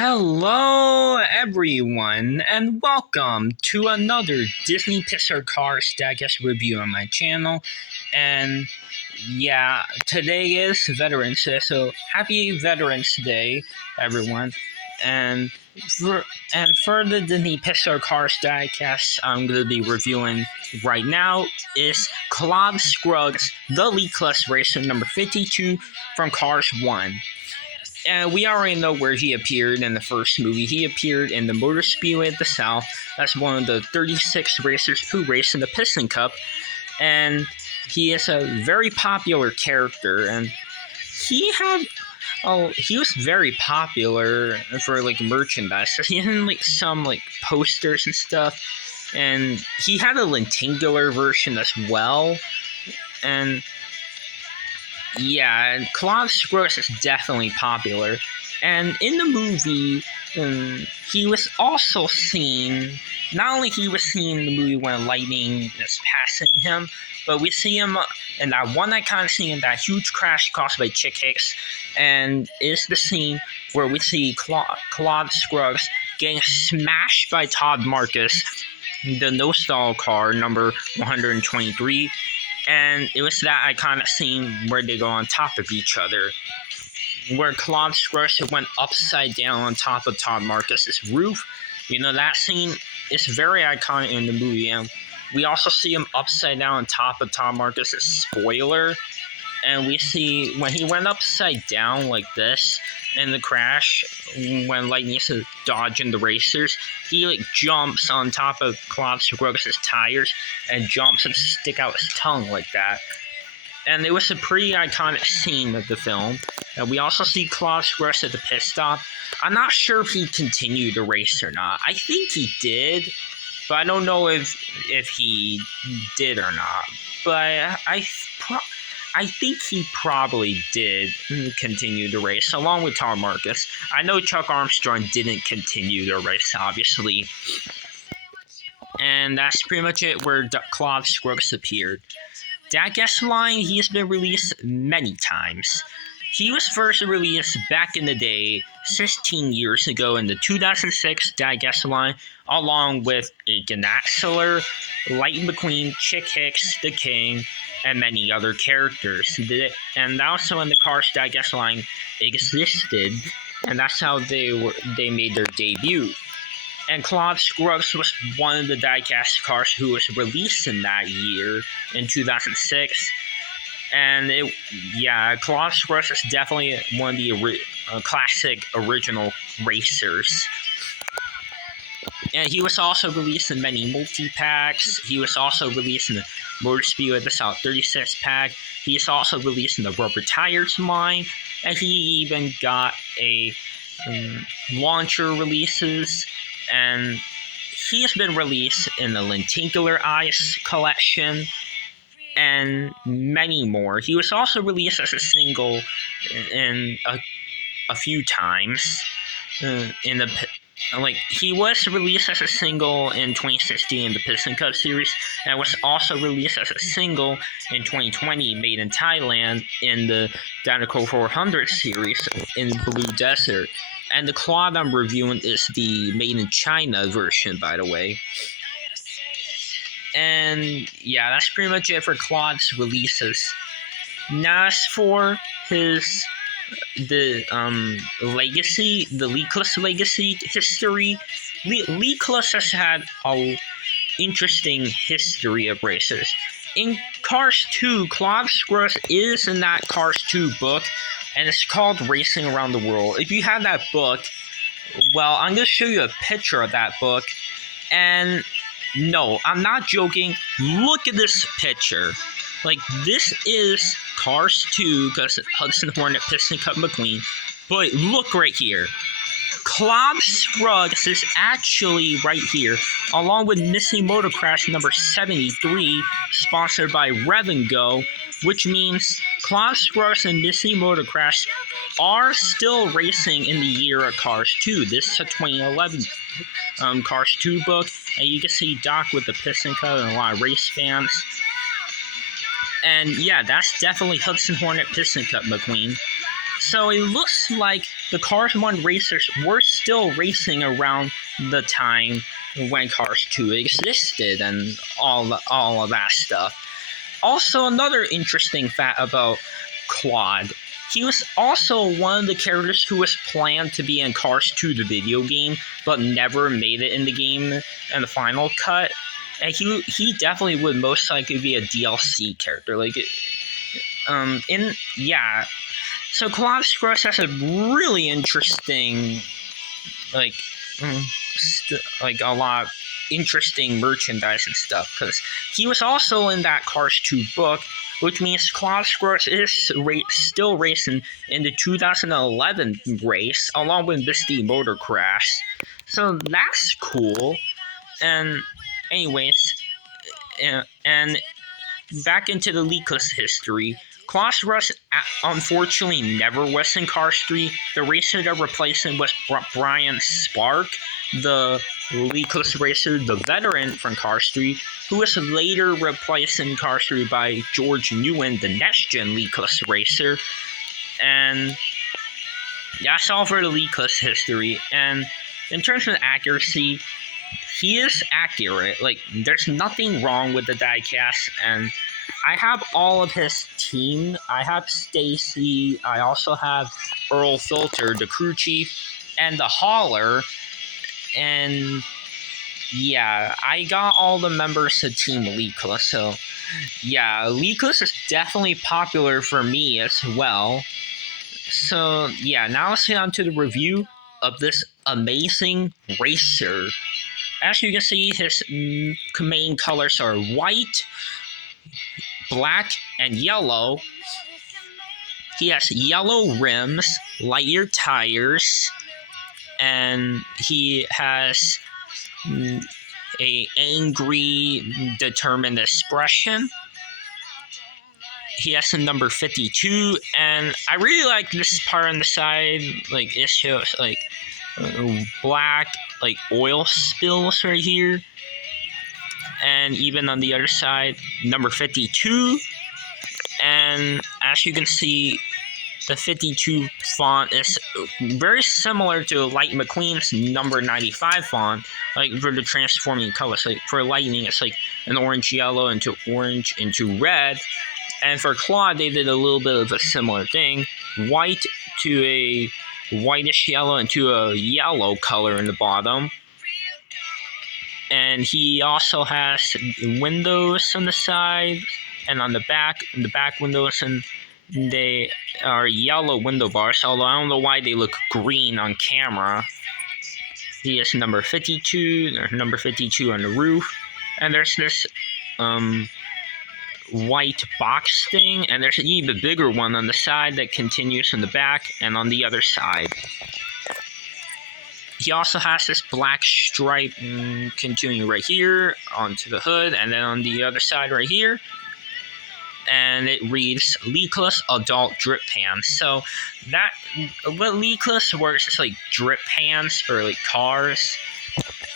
Hello, everyone, and welcome to another Disney Pixar Cars Digest review on my channel. And yeah, today is Veterans Day, so happy Veterans Day, everyone. And for the Disney Pixar Cars Digest I'm going to be reviewing right now is Claude Scruggs, the leakless racer number 52 from Cars 1. And we already know where he appeared in the first movie. He appeared in the Motor Speedway of the South. That's one of the 36 racers who raced in the Piston Cup. And he is a very popular character. And he was very popular for merchandise. So he had some posters and stuff. And he had a lenticular version as well. And yeah, Claude Scruggs is definitely popular. And in the movie, he was also seen, not only he was seen in the movie when lightning is passing him, but we see him in that one iconic scene in that huge crash caused by Chick Hicks. And it's the scene where we see Claude Scruggs getting smashed by Todd Marcus, the no-stall car, number 123. And it was that iconic scene where they go on top of each other, where Claude Scruggs went upside down on top of Todd Marcus's roof. You know, that scene is very iconic in the movie. And we also see him upside down on top of Todd Marcus's spoiler. And we see when he went upside down like this in the crash, when Lightning is dodging the racers, he jumps on top of Claude Scruggs' tires and jumps and stick out his tongue like that. And it was a pretty iconic scene of the film. And we also see Claude Scruggs at the pit stop. I'm not sure if he continued to race or not. I think he did, but I don't know if he did or not. But I think he probably did continue to race, along with Todd Marcus. I know Chuck Armstrong didn't continue to race, obviously. And that's pretty much it where Claude Scruggs appeared. That guest line, he has been released many times. He was first released back in the day, 16 years ago, in the 2006 Digest line, along with a Ganaxler, Lightning McQueen, Chick Hicks, The King, and many other characters. And also in the Cars Digest line existed, and that's how they made their debut. And Claude Scruggs was one of the diecast cars who was released in that year, in 2006. And Claude Scruggs is definitely one of the classic original racers. And he was also released in many multi-packs. He was also released in the Motor Speedway of the South 36 pack. He is also released in the Rubber Tires line. And he even got a launcher releases. And he has been released in the Lenticular Eyes collection and many more. He was also released as a single in a few times he was released as a single in 2016 in the Piston Cup series, and was also released as a single in 2020 made in Thailand in the Dinoco 400 series in Blue Desert. And the Claude I'm reviewing is the made in China version, by the way. And yeah, that's pretty much it for Claude's releases. Now as for the legacy, the leakless legacy history, leakless has had a interesting history of races. In Cars 2, Claude Scruggs is in that Cars 2 book, and it's called Racing Around the World. If you have that book, well, I'm going to show you a picture of that book, and no, I'm not joking. Look at this picture. This is Cars 2, because Hudson Hornet, Piston Cup, McQueen. But look right here. Claude Scruggs is actually right here, along with Missing Motor Crash number 73, sponsored by Rev & Go, which means Claude Scruggs and Missing Motor Crash are still racing in the year of Cars 2. This is a 2011 Cars 2 book, and you can see Doc with the Piston Cup and a lot of race fans. And yeah, that's definitely Hudson Hornet Piston Cup McQueen. So it looks like the Cars 1 racers were still racing around the time when Cars 2 existed and all of that stuff. Also, another interesting fact about Claude. He was also one of the characters who was planned to be in Cars 2, the video game, but never made it in the game in the final cut. And he definitely would most likely be a DLC character. So Claude Scruggs has a really interesting, a lot of interesting merchandise and stuff, because he was also in that Cars 2 book, which means Claude Scruggs is still racing in the 2011 race along with Misty Motor Crash. So that's cool. And anyways, and back into the Leakless history. Claude Scruggs unfortunately never was in Cars 3. The racer that replaced him was Brian Spark, the Leakless racer, the veteran from Cars 3, who was later replaced in Cars 3 by George Nguyen, the next-gen Leakless racer. And that's all for the Leakless history. And in terms of accuracy, he is accurate. There's nothing wrong with the diecast, and I have all of his team. I have Stacy. I also have Earl Filter, the crew chief, and the hauler. And yeah, I got all the members of Team Leakless. So yeah, Leakless is definitely popular for me as well. So yeah, now let's get on to the review of this amazing racer. As you can see, his main colors are white, black, and yellow. He has yellow rims, Lightyear tires, and he has a angry, determined expression. He has the number 52, and I really like this part on the side. It shows black oil spills right here, and even on the other side, number 52. And as you can see, the 52 font is very similar to Light McQueen's number 95 font, for the transforming colors. For Lightning, it's an orange yellow into orange into red, and for Claude, they did a little bit of a similar thing, white to a whitish yellow into a yellow color in the bottom. And he also has windows on the side and on the back windows, and they are yellow window bars, although I don't know why they look green on camera. He is number 52, there's number 52 on the roof, and there's this white box thing, and there's an even bigger one on the side that continues on the back and on the other side. He also has this black stripe continuing right here onto the hood, and then on the other side right here, and it reads Leakless Adult Drip Pans. So that what Leakless works is drip pans for cars,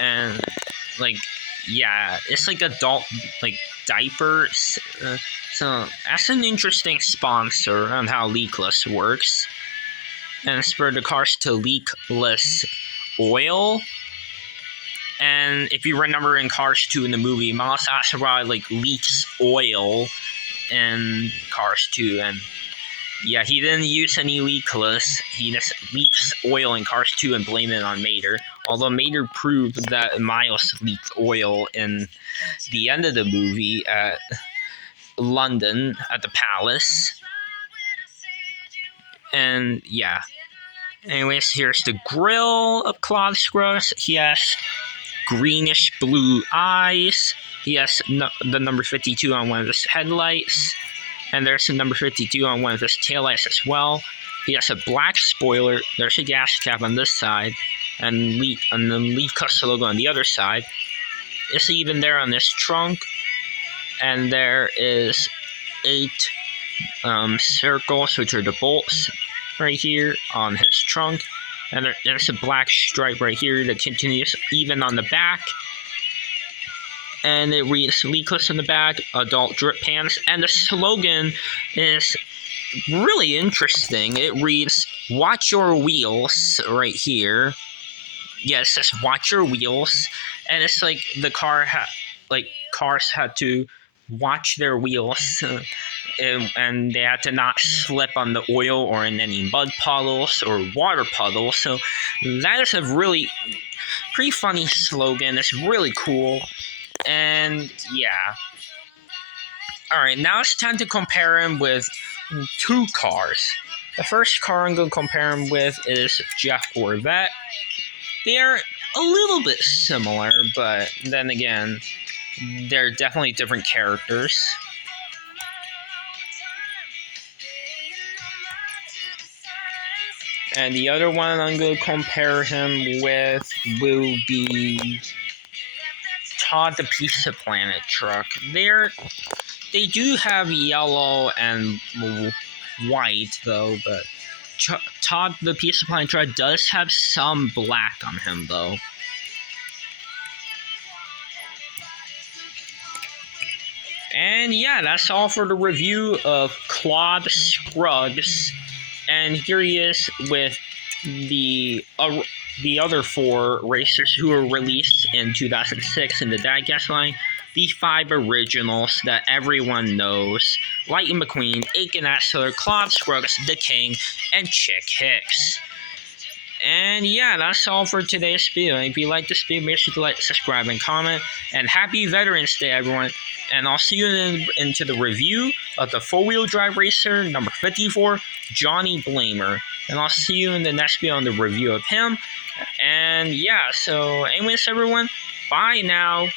and it's adult diapers. So that's an interesting sponsor on how Leakless works. And it's for the cars to leakless oil. And if you remember in Cars 2 in the movie, Miles Asteroid leaks oil in Cars 2, and yeah, he didn't use any leakless. He just leaks oil in Cars 2 and blame it on Mater. Although Mater proved that Miles leaked oil in the end of the movie at London at the palace. And yeah. Anyways, here's the grill of Claude Scruggs. He has greenish blue eyes. He has the number 52 on one of his headlights. And there's the number 52 on one of his taillights as well. He has a black spoiler. There's a gas cap on this side. And the Leakless logo on the other side. It's even there on this trunk. And there is 8 circles, which are the bolts right here on his trunk. And there's a black stripe right here that continues even on the back. And it reads Leakless in the back, Adult Drip Pans. And the slogan is really interesting. It reads, "Watch your wheels," right here. Yeah, it says "Watch your wheels," and it's like the cars had to watch their wheels, and they had to not slip on the oil or in any mud puddles or water puddles. So that is a really pretty funny slogan. It's really cool, and yeah. All right, now it's time to compare him with two cars. The first car I'm going to compare him with is Jeff Corvette. They are a little bit similar, but then again, they're definitely different characters. And the other one I'm going to compare him with will be Todd the Pizza Planet truck. They do have yellow and white though, but Todd the Pizza Planet truck does have some black on him though. And yeah, that's all for the review of Claude Scruggs. And here he is with the other four racers who were released in 2006 in the Dadcast line. The 5 originals that everyone knows: Lightning McQueen, Aiken Atzeler, Claude Scruggs, The King, and Chick Hicks. And yeah, that's all for today's video. If you like this video, make sure to like, subscribe, and comment. And happy Veterans Day, everyone. And I'll see you into the review of the 4-wheel drive racer number 54, Johnny Blamer. And I'll see you in the next video on the review of him. And yeah, so anyways, everyone, bye now.